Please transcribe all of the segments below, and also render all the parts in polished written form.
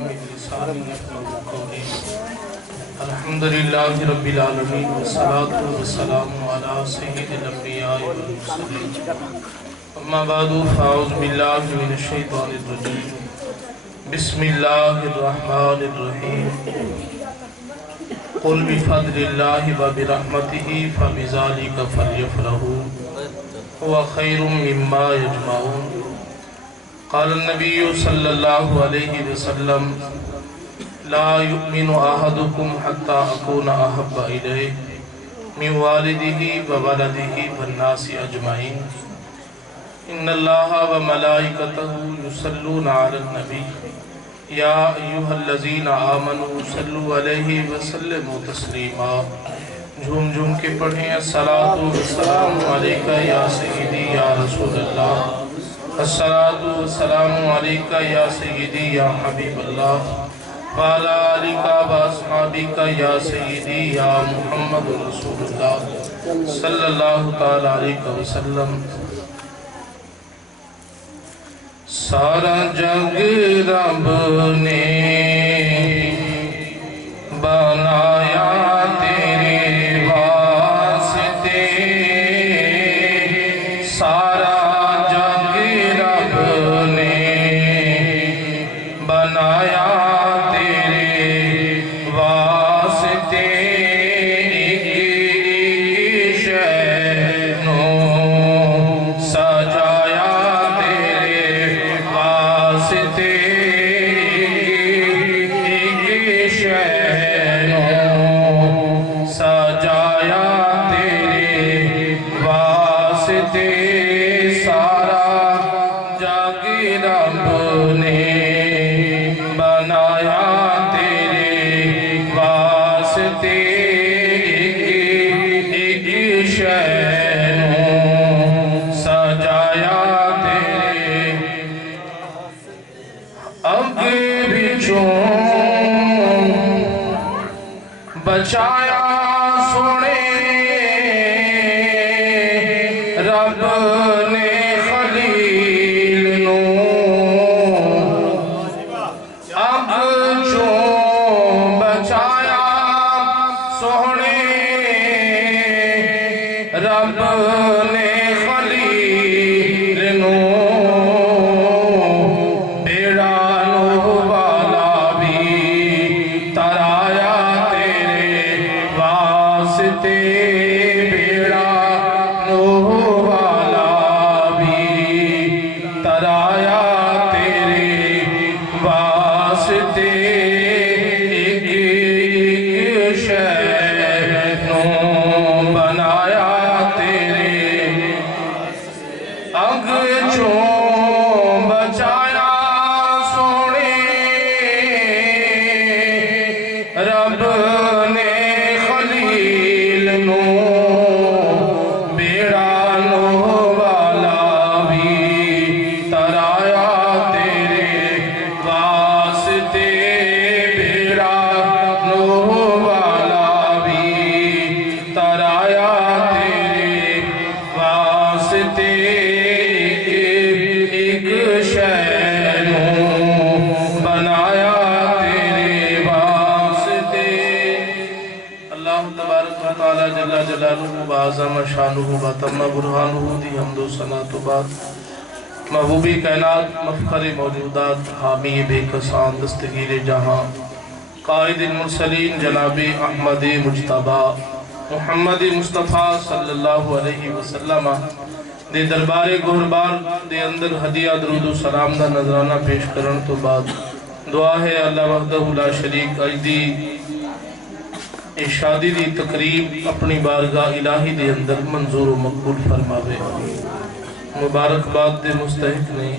من لساني يفقهوا قولي. الحمد لله رب العالمين والصلاة والسلام على سيد الأنبياء والمرسلين. أما بعد فأعوذ بالله من الشيطان الرجيم. بسم الله الرحمن الرحيم. قل بفضل الله وبرحمته فبذلك فليفرحوا هو خير مما يجمعون. قال النبي صلى الله عليه وسلم لا يؤمن أحدكم حتى أكون أحب إليه من والده وولده والناس أجمعين. إن الله وملائكته يصلون على النبي يا أيها الذين آمنوا صلوا عليه وسلموا تسلیما. جھوم جھوم کے پڑھیں الصلاة والسلام علیکہ یا سیدی یا رسول اللہ. الصلاة والسلام علیکہ یا سیدی یا حبیب اللہ. وعلى آلك وأصحابك يا سيدي يا محمد رسول الله صلى الله تعالى عليه وسلم. سارا جگ رب نے بنایا تیرے واسطے. سارا جگ رب نے بنایا بچایا سونے رب نے خلیل نو. اب جو بچایا سونے رب نے خلیل نو. بیڑا نو والا بھی ترایا بیڑا نوح والا بھی ترایا تیرے واسطے. ایک شے نو بنایا تیرے اگ چوں بچایا سونے رب نے بیڑا نوح والا بھی ترایا تیرے واسطے. بیڑا نوح والا بھی ترایا تیرے واسطے. ایک شے نو بنایا تیرے واسطے. اللہ تبارک و تعالی جل جلالہ وعظم شانہ وتم برہانہ دی حمد و ثنا تو بعد محبوبی کائنات مفخر موجودات حامی بے کسان دستگیر جہاں قائد المرسلین جناب احمد مجتبی محمد مصطفیٰ صلی اللہ علیہ وسلم دے دربار گہربار دے اندر ہدیہ درود و سلام دا نظرانہ پیش کرن تو بعد دعا ہے اللہ وحدہ لا شریک اجدی شادی دی تقریب اپنی بارگاہ الہی دے اندر منظور و مقبول فرماوے. مبارکباد دے مستحق نے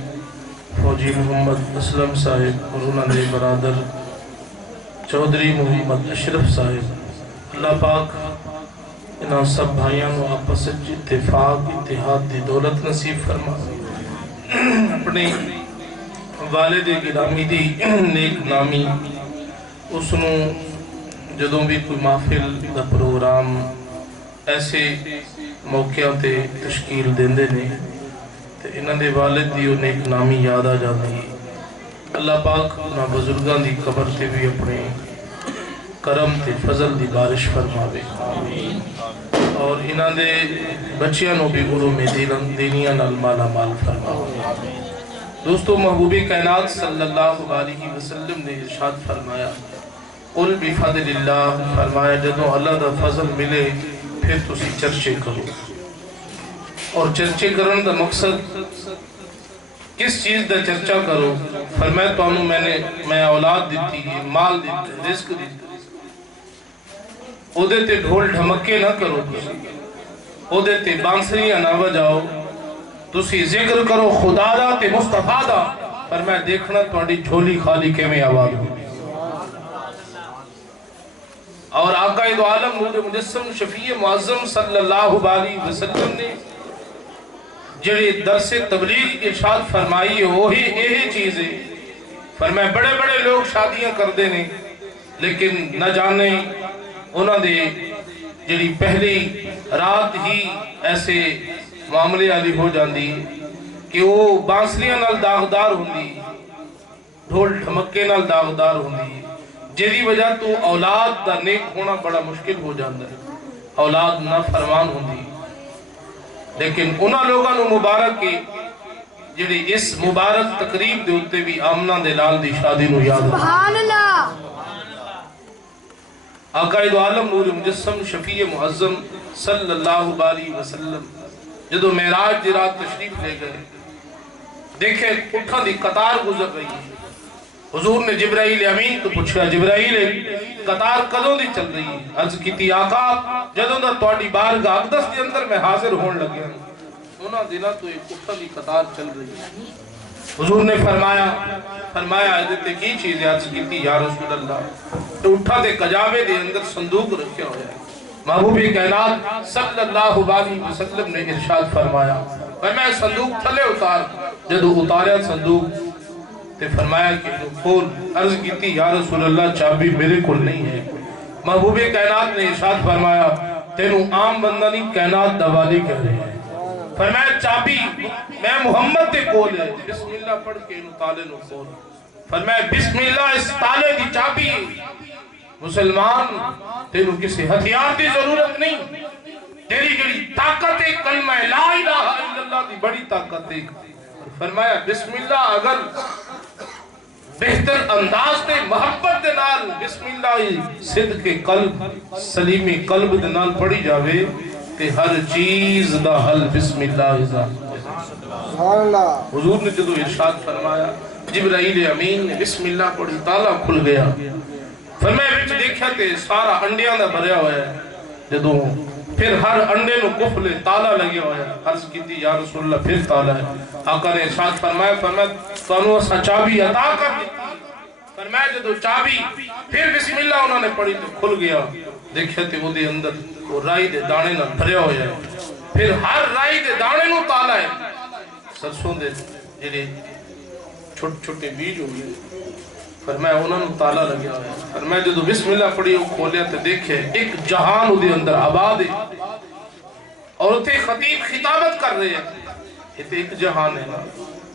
فوجی محمد اسلم صاحب اور انہوں نے برادر چودھری محمد اشرف صاحب. اللہ پاک انہاں سب بھائیاں کو آپس اتفاق اتحاد دی دولت نصیب فرماوے. اپنی والد گرامی دی نیک نامی اسنو جدوں بھی کوئی محفل دا پروگرام ایسے موقعوں تے تشکیل دیندے نے تے انہاں دے والد دی نیک نامی یاد آ جاتی. اللہ پاک انہاں بزرگاں دی قبر تے بھی اپنے کرم تے فضل دی بارش فرماوے اور انہاں دے بچیاں نو بھی علوم دینیاں نال مالا مال فرماوے۔ دوستو، محبوب کائنات صلی اللہ علیہ وسلم نے ارشاد فرمایا، قل بفضل اللہ، فرمایا جدوں اللہ دا فضل ملے پھر تسی چرچے کرو۔ اور چرچے کرن دا مقصد کس چیز دا چرچا کرو؟ فرمایا تو میں اولاد دیتی ہے، مال دیتی ہے، رزق دیتی ہے، او دے تے ڈھول ڈھمکے نہ کرو، او دے تے بانسریاں نہ بجاؤ، تسی ذکر کرو خدا دا تے مصطفیٰ دا، فرمایا دیکھنا تہاڈی جھولی خالی کیویں آباد ہو۔ اور آقا دو عالم نور مجسم شفیع معظم صلی اللہ علیہ وسلم نے جڑی درس تبلیغ ارشاد فرمائی ہے وہی یہی چیز ہے۔ فرمایا بڑے بڑے لوگ شادیاں کردے نے لیکن نہ جانے انہاں دے جڑی پہلی رات ہی ایسے معاملے والی ہو جاندی کہ وہ بانسریاں نال داغدار ہوندی، ڈھول ڈھمکے نال داغدار ہوندی، جیدی وجہ تو اولاد دا نیک ہونا بڑا مشکل ہو جاندہ ہے، اولاد نہ فرمان ہوندی۔ لیکن انہاں لوگاں نو مبارک کی جڑی اس مبارک تقریب دے ہوتے بھی آمنہ دے لال دی شادی نو یاد رکھتے۔ سبحان اللہ۔ آقا دو عالم نور مجسم شفیع معظم صلی اللہ علیہ وسلم جدو معراج دی رات تشریف لے گئے، دیکھیں اٹھا دی قطار گزر رہی ہے۔ حضور نے جبرائیل امین تو پوچھا، جبرائیل قطار کدوں دی چل رہی ہے؟ عرض کیتی آقا جدوں دا تواڈی بارگاہ اقدس دے اندر میں حاضر ہون لگیا انہاں دنوں تو ایک اٹھا دی قطار چل رہی ہے۔ حضور نے فرمایا ادھتے کی چیز ہے؟ عرض کیتی یا رسول اللہ تو اٹھا دے کجاوے دے اندر صندوق رکھیا ہویا ہے۔ محبوب کائنات صلی اللہ علیہ وسلم نے ارشاد فرمایا صندوق تھلے اتار، جدو اتاریا صندوق تے فرمایا کہ کھول، عرض کیتی یا رسول اللہ چابی میرے کل نہیں ہے۔ محبوب کائنات نے ارشاد فرمایا تینوں عام بندہ نہیں کائنات دوالی کہہ رہے ہیں۔ فرمایا چابی میں محمد دے کول ہے، بسم اللہ پڑھ کے انہوں تالے نو کھول۔ فرمایا بسم اللہ اس تالے دی چابی، مسلمان تینوں کسی ہتھیار دی ضرورت نہیں، تیری جڑی طاقت ہے کلمہ لا الہ الا اللہ دی بڑی طاقت ہے۔ فرمایا بسم اللہ اگر بہتر انداز دے محبت دے نال بسم اللہ صدق قلب سلیمی قلب دے نال پڑھی جاوے کہ ہر چیز دا حل بسم اللہ حضور نے جدو ارشاد فرمایا جبرائیل امین نے بسم اللہ پڑھی تالا کھل گیا۔ فرمایا بچ دیکھا تے سارا انڈیاں دا بھریا ہوا ہے، جدو پھر ہر انڈے نو کفلے تالا لگے ہوئے ہیں۔ عرض کیتی یا رسول اللہ پھر تالا ہے۔ آقا نے ارشاد فرمایا تانوں اسا چابی عطا کر دیتی۔ فرمایا جدو چابی پھر بسم اللہ انہوں نے پڑھی تو کھل گیا، دیکھے تے وہ دے اندر وہ رائی دے دانے نہ بھریا ہوئے ہیں، پھر ہر رائی دے دانے نو تالا ہے۔ سرسوں دے جڑے چھوٹ چھوٹے بیج ہوئے، فرمایا انہوں نے تالا لگیا ہویا ہے۔ فرمایا جدو بسم اللہ پڑھی وہ کھولیا تے دیکھے ایک جہان وہ دے اندر آباد ہے، اور اتھے خطیب خطابت کر رہے ہیں، اتھے ایک جہان ہے نا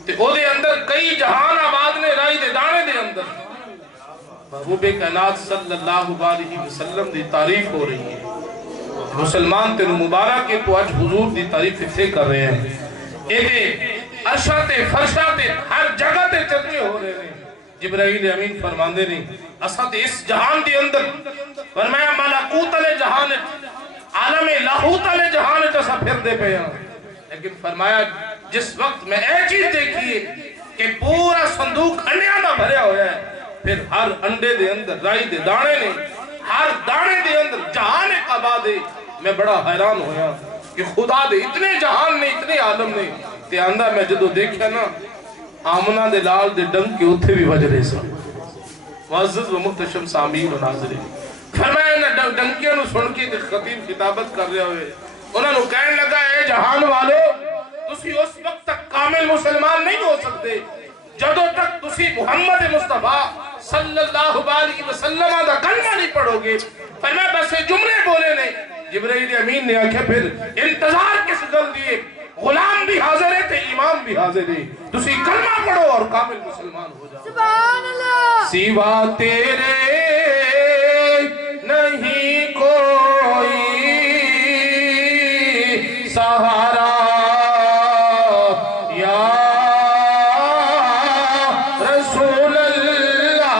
تے او دے اندر کئی جہان آباد نے رائی دے دانے دے اندر۔ محبوب کائنات صلی اللہ علیہ وسلم دی تعریف ہو رہی ہے، مسلمان تینو مبارک کے تو آج حضور دی تعریف اتھے کر رہے ہیں، ایدے عرشات فرشات ہر جگہ تے چلنے ہو رہے ہیں۔ جبرائیل امین فرماندے نہیں اساں تے اس جہان دی اندر فرمایا ملکوت علی جہان عالم لاہوت علی جہان جیسا پھر دے پہ ہیں، لیکن فرمایا جس وقت میں اے چیز دیکھیے کہ پورا صندوق انڈیاں دا بھریا ہویا ہے، پھر ہر انڈے دے اندر رائی دے دانے نے، ہر دانے دے اندر جہان ایک آباد ہے۔ میں بڑا حیران ہویا کہ خدا دے اتنے جہان نے اتنے عالم نے تے آندہ میں جدو دیکھیا نا آمنہ دے لال دے ڈنگ کے اتھے بھی وجرے سا معزز و محتشم سامین و ناظرین۔ فرمایا نا ڈنگیاں نو سن کے خطیب خطابت کر رہے ہوئے، انہوں نے کہنے لگا اے جہان والو تسی اس وقت تک کامل مسلمان نہیں ہو سکتے جدو تک تسی محمد مصطفیٰ صلی اللہ علیہ وسلم دا کلمہ نہیں پڑھو گے۔ فرمایا بس جملے بولے نہیں، جبرائیل امین نے آکھا پھر انتظار کس گل دیئے؟ غلام بھی حاضر ہے تے امام بھی حاضر ہے، تسی کلمہ پڑھو اور کامل مسلمان ہو جاؤ۔ سبحان اللہ۔ سوا تیرے نہیں کوئی سہارا یا رسول اللہ۔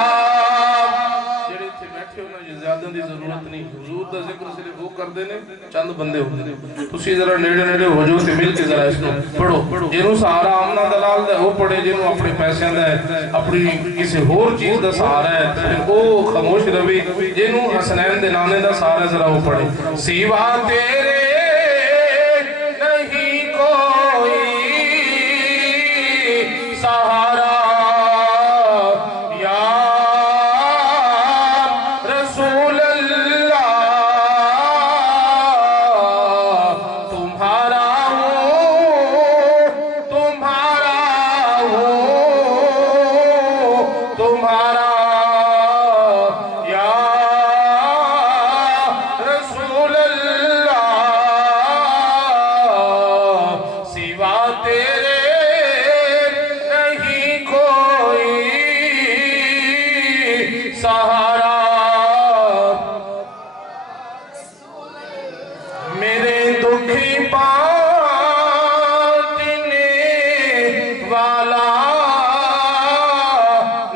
جڑے تھے بیٹھے ہونا یہ زیادہ دی ضرورت نہیں، حضور دا ذکر صرف وہ کر دینے چند بندے ہوتے ہیں، تسی ذرا نیڑے نیڑے ہو جو تے مل کے ذرا اس کو پڑھو، جنہوں سہارا آمنا دلال دا وہ پڑھے، جنہوں اپنے پیسے دا ہے اپنی کسی اور چیز دا سہارا ہے پھر وہ خاموش روی، جنہوں حسنین دے نانے دا سہارا ذرا وہ پڑھے۔ سوا تیرے نہیں کوئی سہارا یا رسول اللہ، تمہارا ہوں تمہارا ہوں تمہارا یا رسول اللہ، سوا تیرے نہیں کوئی سہارا، میرے دکھی بانٹنے والا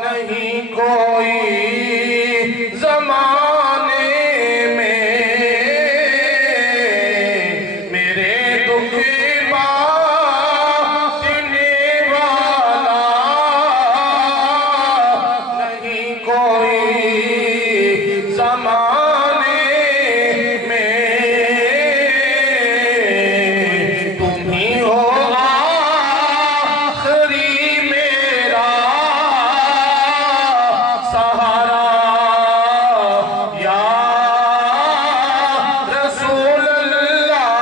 نہیں کوئی زمانے میں، میرے دکھی بانٹنے والا نہیں کوئی زمانے میں، تم ہی ہو آخری میرا سہارا یا رسول اللہ،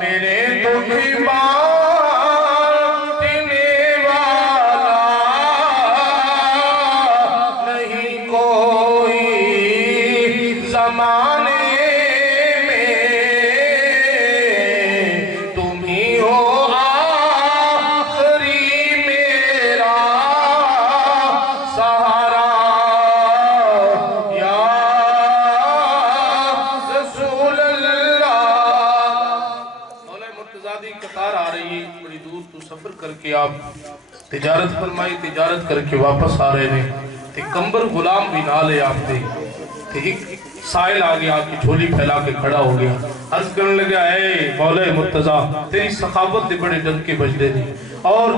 میرے دکھ بانٹنے والا نہیں کوئی زمانے میں، تم ہی ہو آخری میرا سہارا یا رسول اللہ۔ مولا مرتضیٰ دی قطار آ رہی ہے، بڑی دور تو سفر کر کے آپ تجارت فرمائی، تجارت کر کے واپس آ رہے ہیں، تے کمبر غلام بھی نہ لے آپ دے، تے ایک سائل آگے آپ کی جھولی پھیلا کے کھڑا ہو گیا، عرض کرنے لگا اے مولا مرتضیٰ تیری سخاوت دے بڑے ڈنکے بجدے نہیں، اور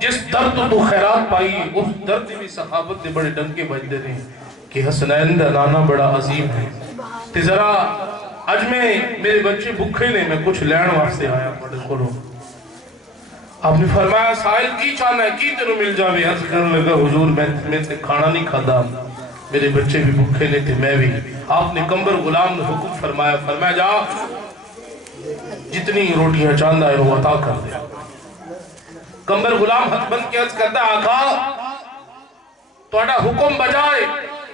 جس درد تو خیرات پائی اس درد بھی سخاوت دے بڑے ڈنکے بجدے نہیں، کہ حسنین دا نانا بڑا عظیم ہے، تے ذرا اج میں میرے بچے بھکھے نے، میں کچھ لین واسطے آیا پڑھے کھولو۔ آپ نے فرمایا سائل کی چاہنا ہے کی تینوں مل جاوے، عرض کرنے لگا حضور میں تے کھانا نہیں کھادا، میرے بچے بھی بھکھے نے تھے میں بھی۔ آپ نے کمبر غلام نے حکم فرمایا، فرمایا جا جتنی روٹیاں چاندہ ہے وہ عطا کر دیا۔ کمبر غلام ہاتھ بند کے عرض کرتا آقا توڑا حکم بجائے،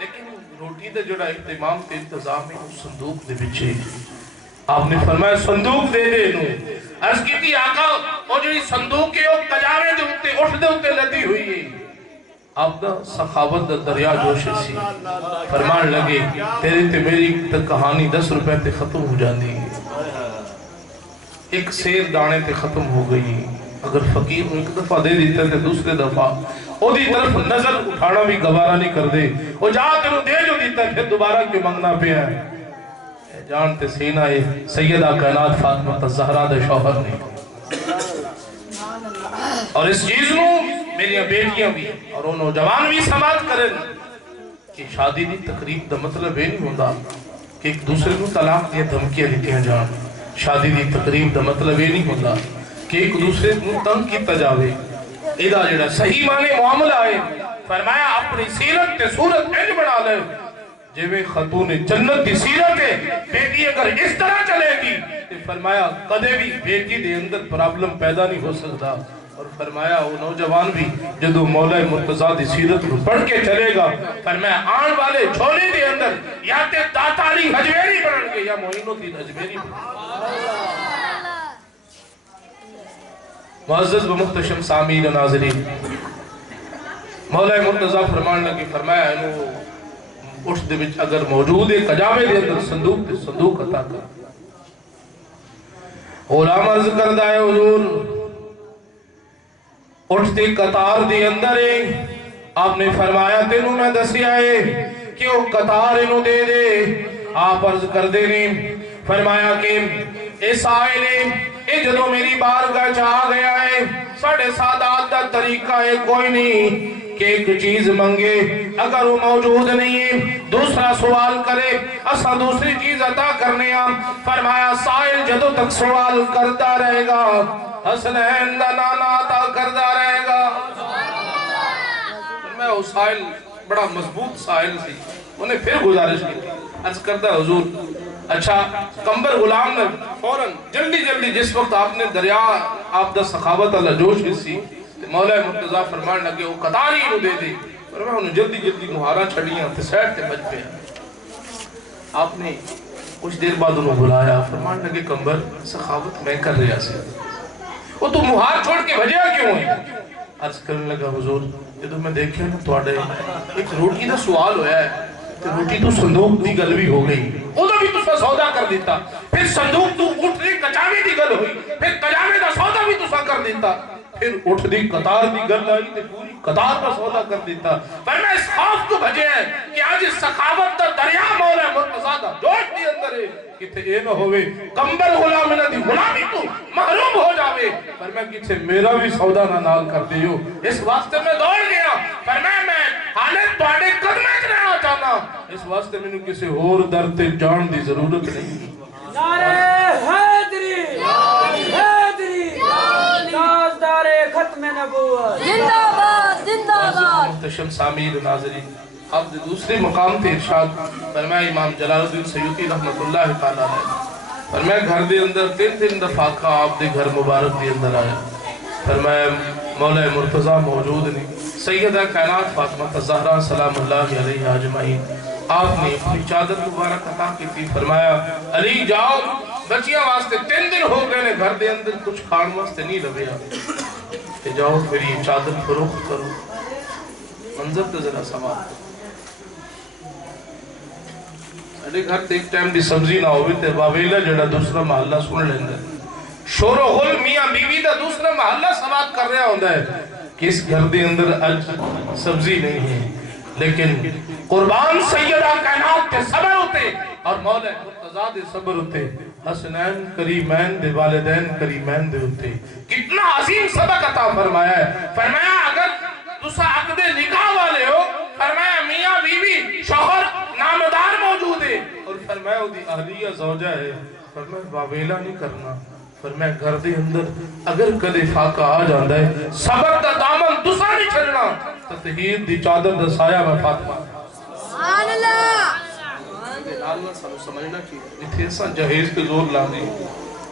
لیکن روٹی دے جڑا اہتمام تے انتظام ہے اس صندوق دے بچے، آپ نے فرمایا صندوق دے دے نو، عرض کی تھی آقا وہ جو صندوق کے وہ کجاوے دے ہوتے اٹھ دے ہوتے لدی ہوئی ہے، آپ دا سخاوت دا دریا جوش سی فرمان لگے تیری تے میری کہانی 10 روپے تے ختم ہو جاندی، ایک سیر دانے تے ختم ہو گئی، اگر فقیر ایک دفعہ دے دیتا ہے دوسرے دفعہ او دی طرف نظر اٹھانا بھی گوارا نہیں کر دے، وہ جا تیروں دے جو دیتا ہے پھر دوبارہ کیوں منگنا پہ ہے، جانتے سینہ سیدہ کائنات فاطمہ الزہرا دے شوہر نے، اور اس چیز نو میری بیٹیاں بھی اور وہ نوجوان بھی سماعت کریں کہ شادی دی تقریب دا مطلب یہ نہیں ہوتا کہ ایک دوسرے کو طلاق دیا دھمکیاں دیتے جان، شادی دی تقریب دا مطلب یہ نہیں ہوتا کہ ایک دوسرے کو تنگ کیتا جاوے، ایدہ جڑا صحیح معنی معاملہ ہے، فرمایا اپنی سیرت تے صورت انج بنا لے جویں خاتون جنت دی سیرت ہے، بیٹی اگر اس طرح چلے گی تو فرمایا کدے بھی بیٹی دے اندر پرابلم پیدا نہیں ہو سکتا، اور فرمایا وہ نوجوان بھی جدو مولا مرتضیٰ دی سیرت کو پڑھ کے چلے گا، فرمایا آن والے جھولے دے اندر یا تے داتاری حجویری بڑھن گے یا معین الدین حجویری بڑھن گے، معزز و محتشم سامعین و ناظرین، مولا مرتضیٰ فرمان لگی فرمایا انہوں اٹھ دے وچ اگر موجود ہے قجامے دے اندر صندوق تے صندوق عطا کر۔ غلام عرض کردہ ہے حضور اٹھتے قطار دے اندر ہے، آپ نے فرمایا تینوں میں دسیا ہے کہ وہ قطار انہوں دے دے۔ آپ عرض کر دے نے فرمایا کہ اے سائل اے جدو میری بارگاہ چاہ گیا ہے، ساڑھے سادات دا طریقہ ہے کوئی نہیں کہ ایک چیز منگے، اگر وہ موجود نہیں ہے دوسرا سوال کرے، اسا دوسری چیز عطا کرنے ہم۔ فرمایا سائل جدو تک سوال کرتا رہے گا حسنین دا نانا عطا کرتا رہے گا۔ میں وہ سائل بڑا مضبوط سائل تھی، انہیں پھر گزارش کی عرض کرتا حضور اچھا کمبر غلام نے فوراں جلدی جلدی جس وقت آپ نے دریا آپ دا سخاوت اللہ جوش اسی مولا مرتضیٰ فرمان لگے وہ قطار ہی انہوں دے دے، اور میں انہوں جلدی جلدی مہارہ چھڑیاں تے سیٹ تے بچ پہ۔ آپ نے کچھ دیر بعد انہوں بلایا، فرمان لگے کمبر سخاوت میں کر رہا سے، وہ تو مہار چھوڑ کے بھجیا کیوں ہے؟ عرض کرنے لگا حضور جدو میں دیکھیں نا تو آڑے ایک روٹی دا سوال ہویا ہے، روٹی تو صندوق دی گل بھی ہو گئی، ادھا بھی تو سودا کر دیتا، پھر صندوق تو اٹھ دی کچاوے دی گل ہوئی، پھر کچاوے دا سودا بھی تو کر دیتا، پھر اٹھ دی قطار دی گل آئی تے پوری قطار کا سودا کر دیتا۔ پر میں اس خوف کو بھجے ہیں کہ آج اس سخاوت دا دریا مولا مرتضیٰ دا جوش دی اندر ہے کتے اے نہ ہوئے کمبر غلام نہ دی غلامی تو محروم ہو جاوے، پر میں کتے میرا بھی سودا نہ نال کر دیو۔ اس واسطے میں دوڑ گیا، پر میں حالت توڑے قدمیں رہنا چاہنا، اس واسطے میں نے کسی اور درتے جان دی ضرورت نہیں۔ نعرہ حیدری حیدری تاجدار ختم نبوت زندہ باد زندہ باد۔ محتشم سامعین و ناظرین، اب دوسرے مقام تے ارشاد فرمایا امام جلال الدین سیوطی رحمت اللہ تعالیٰ نے فرمایا گھر دے اندر تین دفعہ کا آپ دے گھر مبارک دے اندر آیا، فرمایا مولا مرتضیٰ موجود نہیں، سیدہ کائنات فاطمہ الزہرا سلام اللہ علیہ اجمعین، آپ نے اپنی چادر مبارک عطا کی تھی، فرمایا علی جاؤ بچیاں واسطے 3 دن ہو گئے نے گھر دے اندر کچھ کھان واسطے نہیں لگیا، کہ جاؤ میری چادر فروخت کرو۔ منظر تو ذرا سوال ساڑھے گھر تے ایک ٹائم دی سبزی نہ ہوئی تے باویلہ جڑا دوسرا محلہ سن لیندے، شور و غل میاں بیوی دا دوسرا محلہ سماعت کر رہا ہوندہ ہے کہ اس گھر دے اندر اج سبزی نہیں ہے، لیکن قربان سیدہ کائنات کے صبر ہوتے اور مولا مرتضیٰ دے صبر ہوتے، حسنین کریمین دے والدین کریمین دے ہوتے، کتنا عظیم سبق عطا فرمایا ہے۔ فرمایا اگر تسا عقد نکاح والے ہو، فرمایا میاں بیوی شوہر نامدار موجود ہے، اور فرمایا وہ دی اہلیہ زوجہ ہے، فرمایا باویلہ نہیں کرنا، فرمایا گھر دے اندر اگر کدے فاقہ آ جاندہ ہے صبر دا دامن دوسرا نہیں چھڑنا، تطہیر دی چادر دا سایہ میں فاطمہ سبحان اللہ۔ اللہ سانو سمجھنا کی اتھے ایسا جہیز کے زور لانے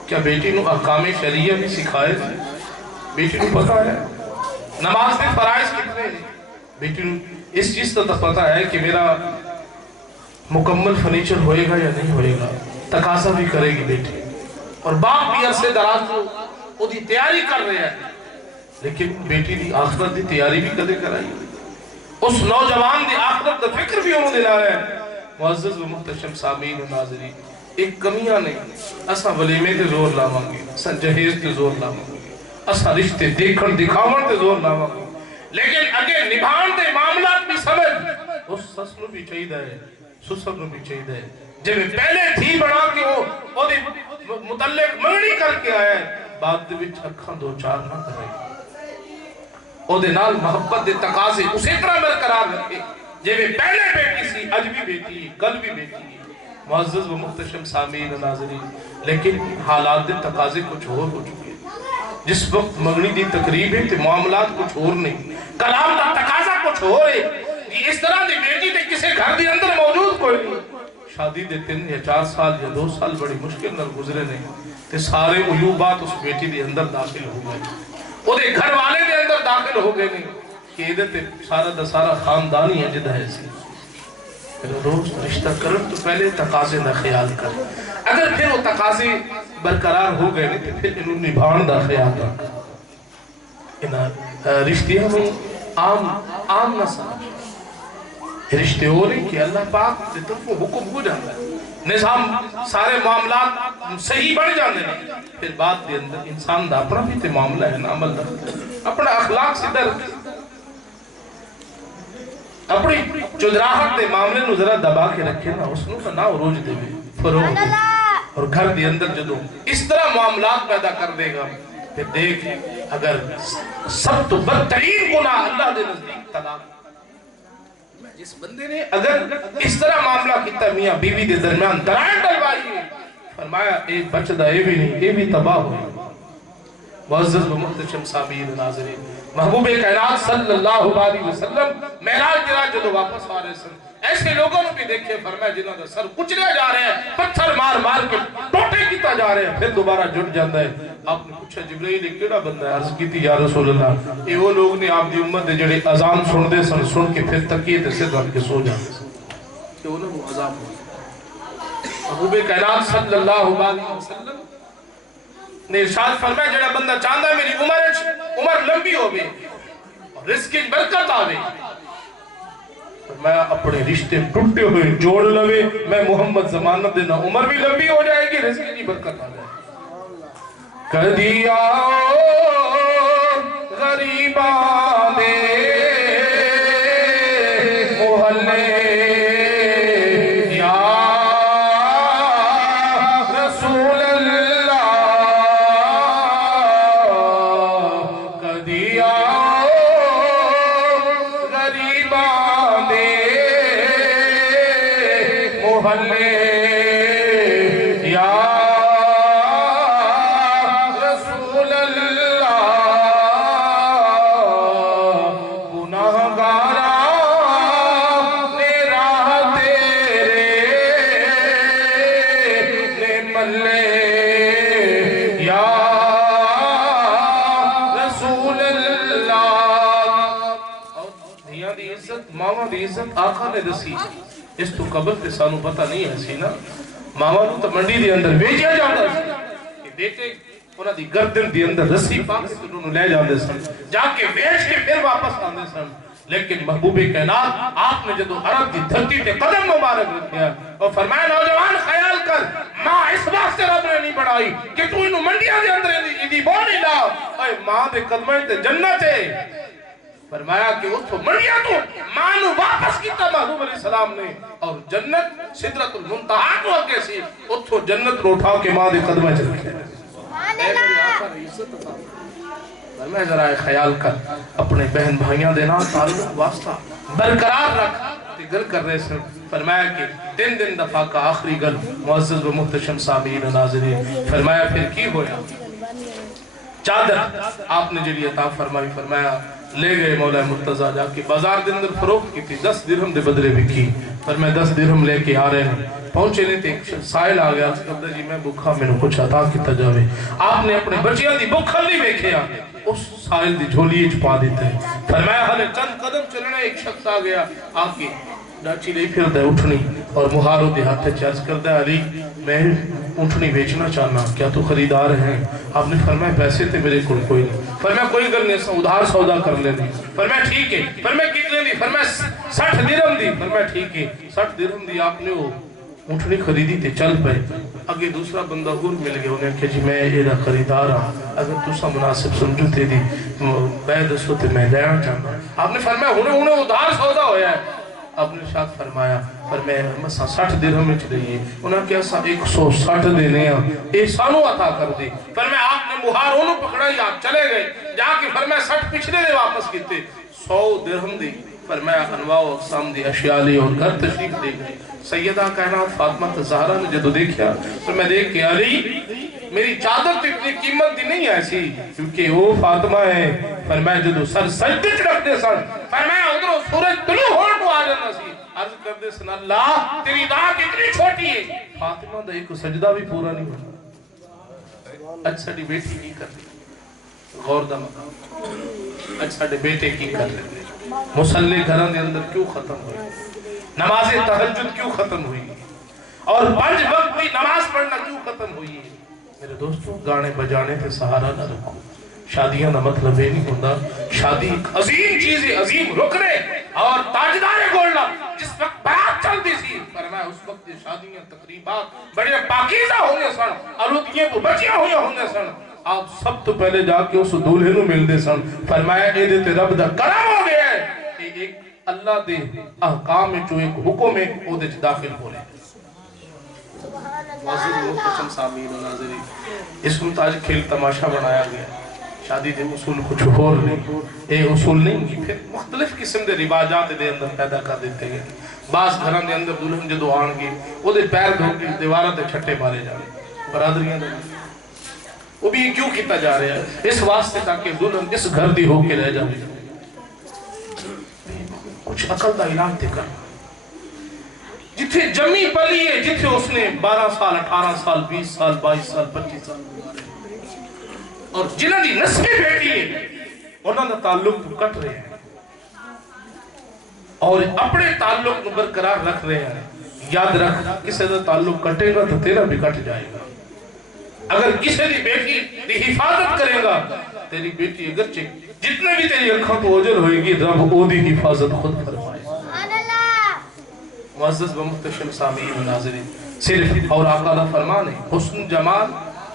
کیا بیٹی نو احکام شریعہ بھی سکھائے تھے، بیٹی نو پتا ہے نماز دے فرائض کتنے ہیں، بیٹی نو اس چیز تو پتا ہے کہ میرا مکمل فرنیچر ہوئے گا یا نہیں ہوئے گا، تقاضا بھی کرے گی بیٹی، اور باپ بھی عرصے دراز کو وہ دی تیاری کر رہے ہیں، لیکن بیٹی دی آخرت دی تیاری بھی کدے کرائی، اس نوجوان دی آخرت دا فکر بھی انہوں دلا رہے ہیں۔ معزز و محتشم سامعین و ناظرین، ایک کمیاں نہیں، اسا ولیمے تے زور لاوانگے، اسا جہیز تے زور لاوانگے، اسا رشتے دیکھن دکھاون تے زور لاوانگے، لیکن اگر نبھان تے معاملات بھی سمجھ اس سس نو بھی چاہید ہے، سسر نو بھی چاہید ہے، جب پہلے تھی بڑھا کے وہ دی متعلق منگنی کر کے آیا ہے، بعد دے وچ اکھاں دو چار نہ کرے، او دے نال محبت دے تقاضے اسی طرح برقرار رکھے، جب پہلے بیٹی سی اج بھی بیٹی کل بھی بیٹی ہے۔ معزز و محتشم سامعین و ناظرین، لیکن حالات دے تقاضے کچھ اور ہو چکے، جس وقت منگنی دی تقریب ہے تے معاملات کچھ اور نہیں، کلام دا تقاضا کچھ اور ہے، کہ اس طرح دی بیٹی تے کسے گھر دی اندر موجود کوئی نہیں، شادی دے 3 یا 4 سال یا 2 سال بڑی مشکل نہ گزرے نہیں تے سارے عیوبات اس بیٹی دے اندر داخل ہو گئے، وہ دے گھر والے دے اندر داخل ہو گئے نہیں کہ ادھر تے سارا دا سارا خاندانی ہے جدہ ہے سی، پھر روز رشتہ کرن تو پہلے تقاضے نہ خیال کر، اگر پھر وہ تقاضے برقرار ہو گئے نہیں تو پھر انہوں نبھان دا خیال رکھا انہاں رشتیاں ہوں عام نہ سمجھ رشتے ہو رہے کہ اللہ پاک کی طرف حکم ہو جاتا ہے نظام سارے معاملات صحیح بڑھ جانے ہیں پھر بات دے اندر انسان دا اپنا بھی تے معاملہ ہے نا عمل دا اپنا اخلاق سے در اپنی چدراہٹ دے معاملے نو ذرا دبا کے رکھے نا اس نو کا نا عروج دے بھی فروغ دے اور گھر دے اندر جدو اس طرح معاملات پیدا کر دے گا پھر دیکھ اگر سب تو بدترین گناہ اللہ دے نزدیک طلاق جس بندے نے اگر اس طرح معاملہ کیتا میاں بیوی دے درمیان درائیں ڈلوائی فرمایا اے بچدہ اے بھی نہیں اے بھی تباہ ہوئی معزز و محتشم سامعین ناظرین محبوب کائنات صلی اللہ علیہ وسلم معراج گرا جدو واپس آ رہے سن ایسے لوگوں نے بھی دیکھے فرمایا جنہوں نے سر کچلے جا رہے ہیں پتھر مار مار کے ٹوٹے کیتا جا رہے ہیں پھر دوبارہ جڑ جاتا ہے آپ نے پوچھا جبرائیل کیڑا بندہ ہے عرض کی تھی یا رسول اللہ یہ وہ لوگ نے آپ دی امت دے جڑے اذان سن دے سن سن کے پھر تکیے تے سر رکھ کے سو جاتے سن کہ انہوں نے وہ عذاب ہوا محبوب کائنات صلی اللہ علیہ وسلم نے ارشاد فرمایا جڑا بندہ چاہتا ہے میری عمر لمبی ہو گئی اور رزق کی برکت آوے میں اپنے رشتے ٹوٹے ہوئے جوڑ لوے میں محمد زمانہ دینا عمر بھی لمبی ہو جائے گی رزق کی برکت آ جائے کدی آؤ غریبان دے محلے آقا نے دسی اس تو قبل تے سانو پتہ نہیں ہے سی نا ماما نو تو منڈی دے اندر بیچیا جاتا ہے کہ بیٹے انہاں دی گردن دی اندر رسی پاک سے انہوں لے جاندے سن جا کے بیچ کے پھر واپس آندے سن لیکن محبوب کائنات آپ نے جدو عرب دی دھرتی تے قدم مبارک رکھیا اور فرمایا نوجوان خیال کر ماں اس واسطے رب نے نہیں بڑھائی کہ تو انہوں منڈیاں دے اندر ایدی بو نہیں لا اے ماں دے قدمیں تے جنت ہے فرمایا کہ اتھو مریا تو مانو واپس کیتا محبوب علیہ السلام نے اور جنت صدرت المنتہا کو آگے سی اتھو جنت رو اٹھا کے ماں دے قدمہ چل کے اے میری آقا عزت تھا فرمایا ذرا خیال کر اپنے بہن بھائیاں دینا تعلق واسطہ برقرار رکھ تے گل کر رہے سن فرمایا کہ دن دفعہ کا آخری گل معزز و محتشم سامعین ناظرین فرمایا پھر کی ہویا چادر آپ نے جلی عطا فرمائی فرمایا لے گئے مولا مرتضیٰ جا کے بازار دے اندر فروخت کی تھی 10 درہم دے بدلے بھی کی پر میں 10 درہم لے کے آ رہے ہیں پہنچے نہیں تھے ایک سائل آ گیا کہتا جی میں بکھا میں نے کچھ عطا کیتا جاوے آپ نے اپنے بچیاں دی بکھا نہیں بیکھیا اس سائل دی جھولی چپا دیتے ہیں فرمایا ہلے چند قدم چلنے ایک شخص آ گیا آپ کی ڈاچی لئی پھر دے اٹھنی اور مہارو دے ہاتھ چرچ کر دے علی میں اٹھنی بیچنا چاہنا کیا تو خریدار ہیں آپ نے فرمایا پیسے تھے میرے کوئی نہیں فرمایا کوئی گل نہیں ادھار سودا کر لینی فرمایا ٹھیک ہے فرمایا کتنے دی فرمایا 60 درہم دی فرمایا ٹھیک ہے 60 درہم دی آپ نے وہ اٹھنی خریدی تے چل پے اگے دوسرا بندہ اور مل گیا انہیں کہ جی میں یہ خریدار ہاں اگر تسا مناسب سمجھو تے دی بے دسو تے میں لینا چاہنا آپ نے فرمایا انہیں ادھار سودا ہویا ہے آپ نے شاید فرمایا فرمایا 60 درہم میں چلیے انہاں کیا 160 دینے ہیں اے سانو عطا کر دی فرمایا آپ نے مہار انہوں پکڑائی آپ چلے گئے جا کے فرمایا 60 پچھلے دے واپس کیتے 100 درہم دی فرمایا انواع و اقسام دی اشیاء لی اور گھر تشریف دے گئے سیدہ کائنات فاطمہ زہرا نے جدو دیکھیا تو میں دیکھ کے علی میری چادر تو اتنی قیمت دی نہیں ایسی کیونکہ وہ فاطمہ ہے فرمایا جدو سر سجدے چ رکھ دے سن فرمایا ادھروں سورج طلوع ہونے کو آ جانا سی عرض کر دے سن اللہ تیری داغ اتنی چھوٹی ہے فاطمہ دا ایک سجدہ بھی پورا نہیں ہوتا اچھا دی بیٹی کی کر رہی غور دا مقام اچھا دی بیٹے کی کر رہی مسلح گھران دے اندر کیوں ختم ہوئی نماز تہجد کیوں ختم ہوئی اور 5 وقت بھی نماز پڑھنا کیوں ختم ہوئی میرے دوستوں گانے بجانے تے سہارا نہ رکھو. شادیاں دا مطلب یہ نہیں ہوتا. شادی ایک عظیم چیز ہے, عظیم رکنے اور تاجدار گولڈا. جس وقت بارات چلتی سی فرمایا اس وقت یہ شادیاں تقریبات بڑے پاکیزہ ہونے سن, آلودگیاں تو بچیاں ہوئے ہونے سن. آپ سب تو پہلے جا کے اس دولہے نو مل دے سن. فرمایا اے دے تے رب دا کرم ہو گیا ہے کہ ایک اللہ دے احکام میں جو ایک حکم ہے وہ دے داخل ہو رہے ہیں. محترم سامعین و ناظرین, اس کو آج کھیل تماشا بنایا گیا. شادی دے اصول کچھ اور نہیں, اے اصول نہیں, پھر مختلف قسم دے رواجات دے اندر پیدا کر دیتے گئے. بعض گھران دے اندر دلہن جدو آن گی وہ دے پیر دھو کے دیوارہ دے چھٹے مارے جا رہے برادریاں دے. وہ بھی کیوں کیتا جا رہا ہے؟ اس واسطے تاکہ دلہن اس گھر دی ہو کے رہ جائے. کچھ عقل دا علاج دے کر جتھے جمی پلی ہے, جتھے اس نے 12 سال 18 سال 20 سال 22 سال 25 سال اور جنہاں دی نسلی بیٹی ہے انہاں دا تعلق کٹ رہے ہیں اور اپنے تعلق کو برقرار رکھ رہے ہیں. یاد رکھ کسی دا تعلق کٹے گا تو تیرا بھی کٹ جائے گا. اگر کسی دی بیٹی دی حفاظت کرے گا, تیری بیٹی اگرچہ جتنے بھی تیری اکھاں تو اوجر ہوئے گی, رب او دی حفاظت خود فرمائے. معزز و محتشم سامعین و ناظرین, صرف اور آقا دا فرمان ہے حسن جمال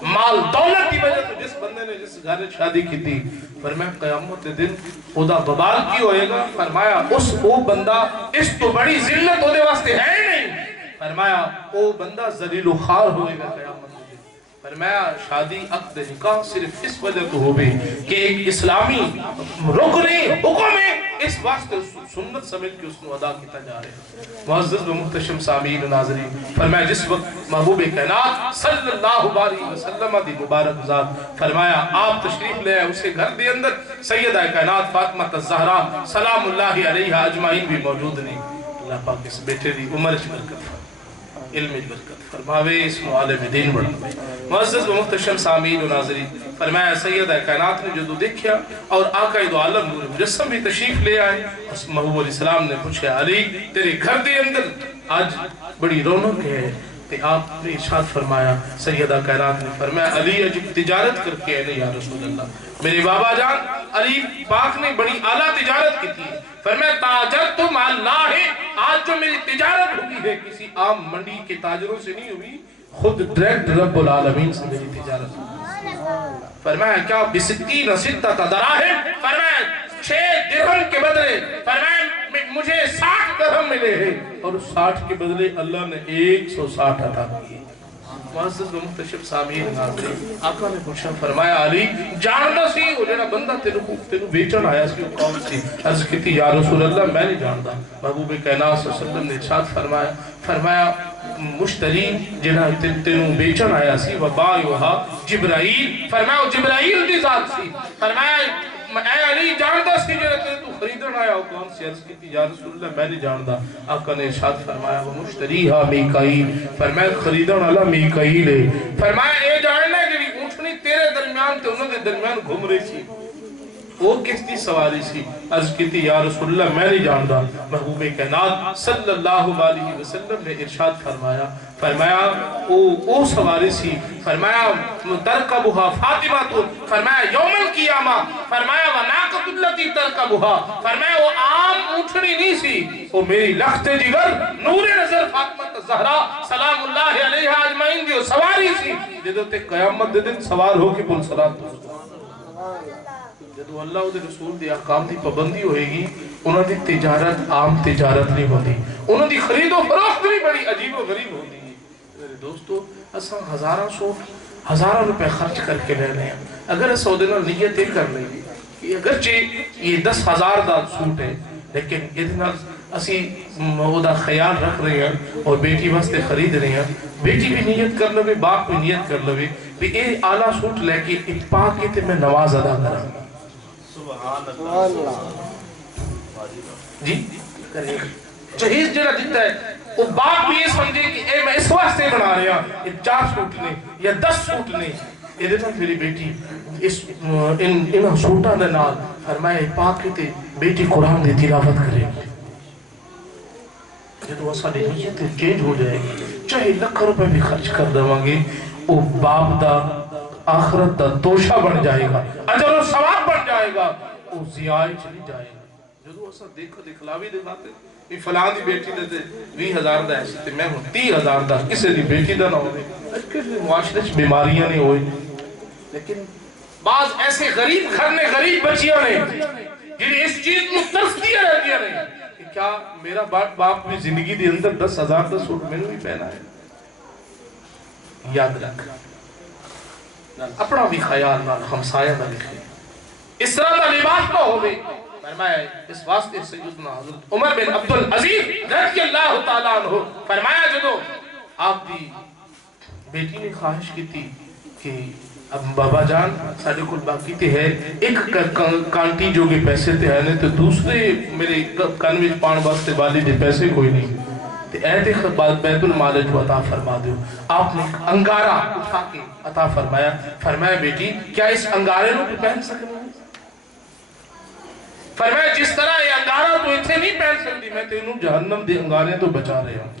مال دولت کی وجہ سے جس بندے نے جس گھر شادی کی تھی فرمایا قیامت دن خدا ببال کی ہوئے گا. فرمایا اس او بندہ اس تو بڑی ذلت ہونے واسطے ہے نہیں. فرمایا او بندہ ذلیل و خار ہوئے گا قیامت دن. فرمایا شادی عقد نکاح صرف اس وجہ تو ہو گئی کہ ایک اسلامی رکن حکم ہے, اس واسطے سنت سمجھ کے اس کو ادا کیتا جا رہے ہیں. معزز و محتشم سامعین و ناظرین, فرمایا جس وقت محبوب کائنات صلی اللہ علیہ وسلم دی مبارک ذات فرمایا آپ تشریف لے آئے اسے گھر دے اندر, سیدہ کائنات فاطمہ الزہرا سلام اللہ علیہ اجمعین بھی موجود نہیں. اللہ پاک اس بیٹے دی عمر برکت علم برکت فرماوے, اس معالم دین بڑھا. معزز و محتشم سامعین و ناظرین, فرمایا سیدہ کائنات نے جو دیکھیا اور آقا دو عالم نور مجسم بھی تشریف لے آئے. اس محبوب علیہ السلام نے پوچھا علی تیرے گھر دے اندر آج بڑی رونق ہے. تے آپ نے ارشاد فرمایا, سیدہ کائنات نے فرمایا علی عجب تجارت کر کے آئے یا رسول اللہ. میرے بابا جان علی پاک نے بڑی اعلیٰ تجارت کی تھی. فرمایا تاجر تو مال اللہ ہے, آج جو میری تجارت ہوئی ہے کسی عام منڈی کے تاجروں سے نہیں ہوئی, خود ڈائریکٹ رب العالمین سے میری تجارت ہوئی. فرمایا کیا بسکین ستہ دراہم, فرمایا 6 درہم کے بدلے فرمایا مجھے 60 درہم ملے ہیں اور 60 کے بدلے اللہ نے 160 عطا کیے. معزز و محتشم سامعین ناظرین, آقا نے پوچھا فرمایا علی جانتا سی وہ جڑا بندہ تینو بیچن آیا سی وہ کون سی؟ عرض کی تھی یا رسول اللہ میں نہیں جانتا. محبوب کائنات صلی اللہ علیہ وسلم نے ارشاد فرمایا مشتری جڑا تینو بیچن آیا سی وبائعھا جبرائیل, فرمایا جبرائیل دی ذات سی. فرمایا اے علی جانتا سی جڑا تو خریدن آیا وہ کون سی؟ عرض کی تھی یا رسول اللہ میں نہیں جانتا. آقا نے ارشاد فرمایا وہ مشتریھا میکائیل, فرمایا خریدن والا میکائیل ہے. فرمایا اے جاننا کہ اونٹنی تیرے درمیان تے انہوں نے درمیان گھوم رہی سی, وہ کس دی سواری سی؟ عرض کی تھی یا رسول اللہ میں نہیں جانتا. محبوب کائنات صلی اللہ علیہ وسلم نے ارشاد فرمایا او سواری سی. فرمایا ترکبھا فاطمہ, فرمایا یوم القیامہ, فرمایا وناقۃ التی ترکبھا, فرمایا وہ عام اونٹنی نہیں سی, وہ میری لخت جگر نور نظر فاطمہ الزہرا سلام اللہ علیہ اجمعین دی سواری سی, جدو تے قیامت دے دن سوار ہو کے بول صلاۃ جدو اللہ دے رسول دے احکام دی پابندی ہوئے گی. انہوں دی تجارت عام تجارت نہیں ہوتی, انہوں دی خرید و فروخت بھی بڑی عجیب و غریب ہوتی ہے. میرے دوستو اساں ہزارہ روپے خرچ کر کے لے رہے ہیں. اگر اس سودے نال نیت یہ کر لیں کہ اگرچہ یہ 10,000 دا سوٹ ہے لیکن اتنا اسی دا خیال رکھ رہے ہیں اور بیٹی واسطے خرید رہے ہیں, بیٹی بھی نیت کر لوے, باپ بھی نیت کر لوے بھی اے اعلیٰ سوٹ لے کے اتپا کے تے میں نواز ادا کراں. سبحان اللہ جی جہیز جڑا دیتا ہے وہ باپ بھی یہ سمجھے کہ اے میں اس واسطے بنا رہا ہوں, یہ 4 سوٹ نہیں یا 10 سوٹ نہیں. یہ دیتا میری بیٹی ان سوٹاں دے نال فرمایا پاک تے بیٹی قرآن دی تلاوت کرے گی. جدو اساں دی نیت چینج ہو جائے گی, چاہے 1,00,000 روپے بھی خرچ کر دواں گے, وہ باپ دا آخرت دا توشہ بن جائے گا، اجر و ثواب بن جائے گا، وہ زیائی چلی جائے گا۔ جدو اسا دیکھو دکھلاوی دکھاتے یہ فلاں دی بیٹی دے 20,000 دا ایسے تے میں ہوں 30,000 دا، کسے دی بیٹی دا نہ ہوئے، معاشرے چ بیماریاں نہیں ہوئی۔ لیکن بعض ایسے غریب گھر نے غریب بچیاں نے جنہیں اس چیز میں ترس دیا رہ دیا نہیں کہ کیا میرا باپ بھی زندگی دی اندر 10,000 دا سوٹ میں نے بھی پہنا ہے۔ یاد رکھ اپنا بھی خیال نہ ہمسایہ نہ لکھے، اس طرح دا لباس نہ ہوئے۔ فرمایا اس واسطے سیدنا حضرت عمر بن عبدالعزیز رضی اللہ تعالیٰ عنہ فرمایا جدو آپ دی بیٹی نے خواہش کی تھی کہ اب بابا جان ساڑھے کل باقی تے ہے ایک کانٹی جو کہ پیسے تے ہے تو دوسرے میرے کنویج پان واسطے والی دے پیسے کوئی نہیں تے ایتے بیت المال جو عطا فرما دیو۔ آپ نے انگارہ اٹھا کے عطا فرمایا بیٹی کیا اس انگارے نو پہن سکتے؟ فرمایا جس طرح یہ انگارہ تو اتھے نہیں پہن سکتی، میں تینوں جہنم دے انگارے تو بچا رہے ہوں۔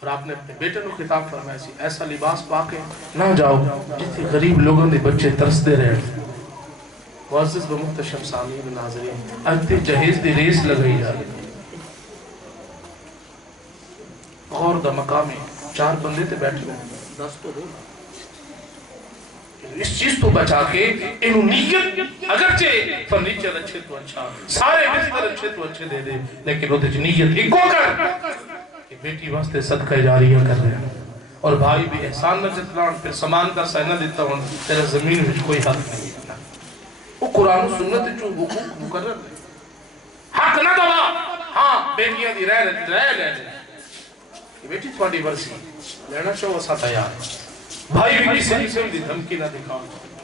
اور آپ نے اپنے بیٹے نو خطاب فرمایا سی ایسا لباس پا کے نہ جاؤ جتنے غریب لوگوں نے بچے ترس دے رہے ہیں۔ معزز و محتشم سامعین و ناظرین، اجتے جہیز دی ریس لگئی جا رہی غور دا مقامی 4 بندے تے بیٹھے ہیں 10 تو دو اس چیز تو بچا کے انہوں نیت اگرچہ فرنیچر اچھے تو اچھا سارے بستر اچھے تو اچھے دے دے لیکن وہ تجھ نیت ایک کو کر کہ بیٹی واسطے صدقہ جاریہ کر رہے ہیں اور بھائی بھی احسان نہ جتلان پھر سامان کا سینہ دیتا ہوں تیرے زمین میں کوئی حق نہیں۔ وہ قرآن و سنت جو حقوق مقرر ہے حق نہ دوا ہاں بیٹیاں دی رہ لے بیٹی تھوڑی برسی لینا چاہو اسا تیار ہے۔ بھائی بھی کسی قسم دی دھمکی نہ دکھاؤ۔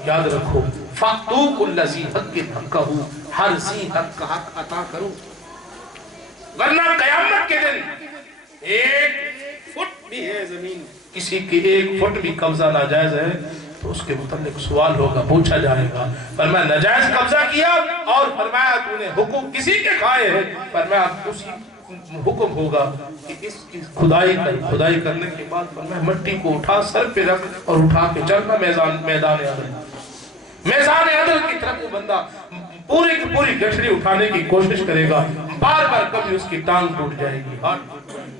یاد رکھو فَقْتُو كُلَّ ذِي حَقٍ حَقَّهُ ہر ذی حق کا حق عطا کرو ورنہ قیامت کے دن 1 فٹ بھی ہے زمین کسی کی 1 فٹ بھی قبضہ ناجائز ہے تو اس کے متعلق سوال ہوگا پوچھا جائے گا۔ فرمایا ناجائز قبضہ کیا اور فرمایا تو نے حقوق کسی کے کھائے ہیں، فرمایا اسی حکم ہوگا کہ اس کی کھدائی کرنے کے بعد فرمایا مٹی کو اٹھا سر پہ رکھ اور اٹھا کے چلنا میدان عدل کی طرف وہ بندہ پوری کی پوری گٹھری اٹھانے کی کوشش کرے گا، بار بار کبھی اس کی ٹانگ ٹوٹ جائے گی،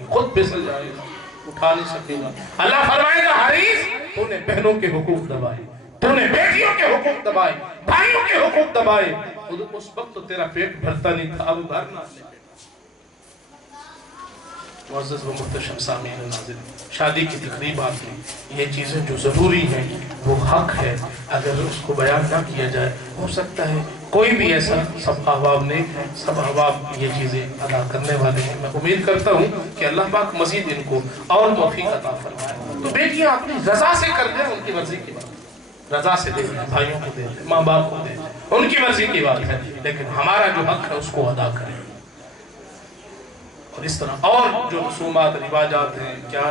خود پھسل جائے گا، اٹھا نہیں سکے گا۔ اللہ فرمائے گا حریص تو نے بہنوں کے حقوق دبائے، تو نے بیٹیوں کے حقوق دبائے، بھائیوں کے حقوق دبائے، اس وقت تو تیرا پیٹ بھرتا نہیں تھا اب بھرنا لے۔ معزز و محتشم سامعین و ناظرین، شادی کی تقریبات میں یہ چیزیں جو ضروری ہیں وہ حق ہے، اگر اس کو بیان نہ کیا جائے ہو سکتا ہے کوئی بھی ایسا سب احباب یہ چیزیں ادا کرنے والے ہیں۔ میں امید کرتا ہوں کہ اللہ پاک مزید ان کو اور توفیق عطا فرمائے۔ تو بیٹیاں اپنی رضا سے کر دیں، ان کی مرضی کی بات رضا سے دے دیں، بھائیوں کو دے دیں، ماں باپ کو دے دیں، ان کی مرضی کی بات ہے، لیکن ہمارا جو حق ہے اس کو ادا کریں۔ اور اس طرح اور جو رسومات رواجات ہیں کیا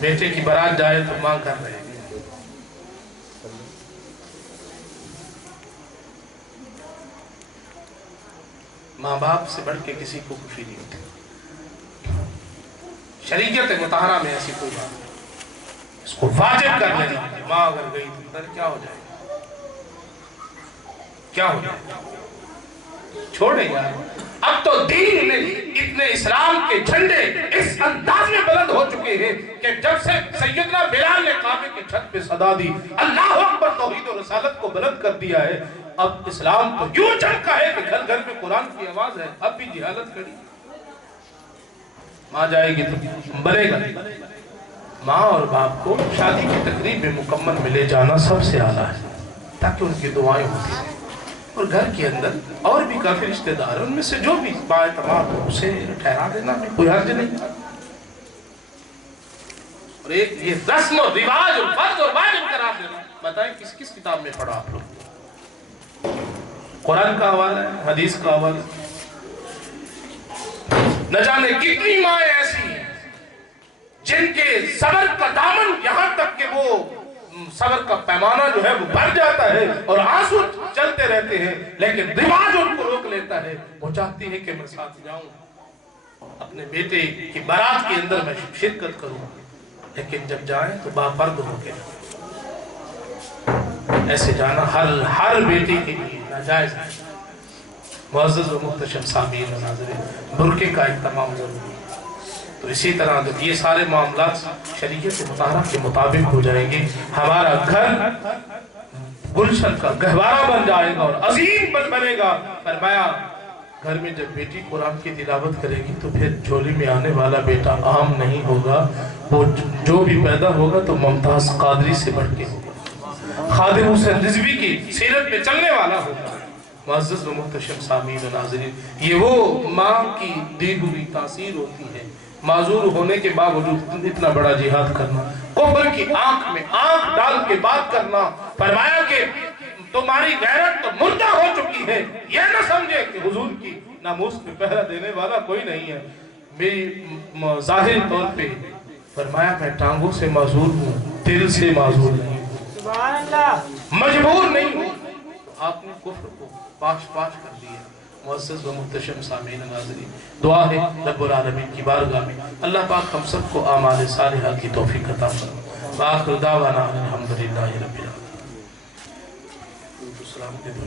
بیٹے کی برات جائے تو ماں کر رہے ہیں، ماں باپ سے بڑھ کے کسی کو خوشی نہیں ہوتی۔ شریعت مطہرہ میں ایسی کوئی بات نہیں، اس کو واجب کر لینا ہے۔ ماں اگر گئی تو پتہ کیا ہو جائے گا، کیا ہو جائے گا، چھوڑیں یار۔ اب تو دین میں اتنے اسلام کے جھنڈے اس انداز میں بلند ہو چکے ہیں کہ جب سے سیدنا بلال نے کعبے کی چھت پہ صدا دی اللہ اکبر توحید و رسالت کو بلند کر دیا ہے، اب اسلام تو یوں چمکا ہے کہ گھر گھر میں قرآن کی آواز ہے، اب بھی جہالت کھڑی۔ ماں جائے گی تو بنے گا، ماں اور باپ کو شادی کی تقریب میں مکمل میں لے جانا سب سے اعلیٰ ہے تاکہ ان کی دعائیں ہوتی ہیں، اور گھر کے اندر اور بھی کافی رشتہ دار ہیں، ان میں سے جو بھی بااعتماد ہو اسے ٹھہرا دینا میں کوئی حرج نہیں۔ اور ایک یہ رسم و رواج اور فرض اور واجب قرار دینا، بتائیں کس کس کتاب میں پڑھا آپ لوگ؟ قرآن کا حوالہ ہے، حدیث کا حوالہ ہے، نہ جانے کتنی مائیں ایسی ہیں جن کے صبر کا دامن یہاں تک کہ وہ صبر کا پیمانہ جو ہے وہ بھر جاتا ہے اور آنسو چلتے رہتے ہیں، لیکن رواج ان کو روک لیتا ہے۔ وہ چاہتی ہے کہ میں ساتھ جاؤں، اپنے بیٹے کی بارات کے اندر میں شرکت کروں، لیکن جب جائیں تو باپرد ہو کے ایسے جانا ہر بیٹی کے لیے ناجائز ہے۔ معزز و محتشم سامعین و ناظرین، برقعے کا اہتمام ضروری ہے۔ تو اسی طرح جب یہ سارے معاملات شریعت مطہرہ کے مطابق ہو جائیں گے، ہمارا گھر گلشن کا گہوارہ بن جائے گا اور عظیم بنے گا۔ فرمایا گھر میں جب بیٹی قرآن کی تلاوت کرے گی تو پھر جھولی میں آنے والا بیٹا عام نہیں ہوگا، وہ جو بھی پیدا ہوگا تو ممتاز قادری سے بڑھ کے ہوگا، خادم حسین رضوی کی سیرت میں چلنے والا ہوگا۔ معزز و محتشم سامعین و ناظرین، یہ وہ ماں کی دی ہوئی تاثیر ہوتی ہے۔ معذور ہونے کے باوجود اتنا بڑا جہاد کرنا، کفر کی آنکھ میں آنکھ ڈال کے بات کرنا۔ فرمایا کہ تمہاری غیرت تو مردہ ہو چکی ہے، یہ نہ سمجھے کہ حضور کی ناموس پہ پہرا دینے والا کوئی نہیں ہے۔ میری ظاہر طور پہ فرمایا میں ٹانگوں سے معذور ہوں، دل سے معذور نہیں ہوں، سبحان اللہ، مجبور نہیں ہوں۔ آپ نے کفر کو پاش کر دیا۔ معزز و محتشم سامعین ناظرین، دعا ہے رب العالمین کی بارگاہ میں اللہ پاک ہم سب کو اعمال صالحہ کی توفیق عطا فرمائے۔ وآخر دعوانا الحمدللہ رب العالمین۔ السلام علیکم۔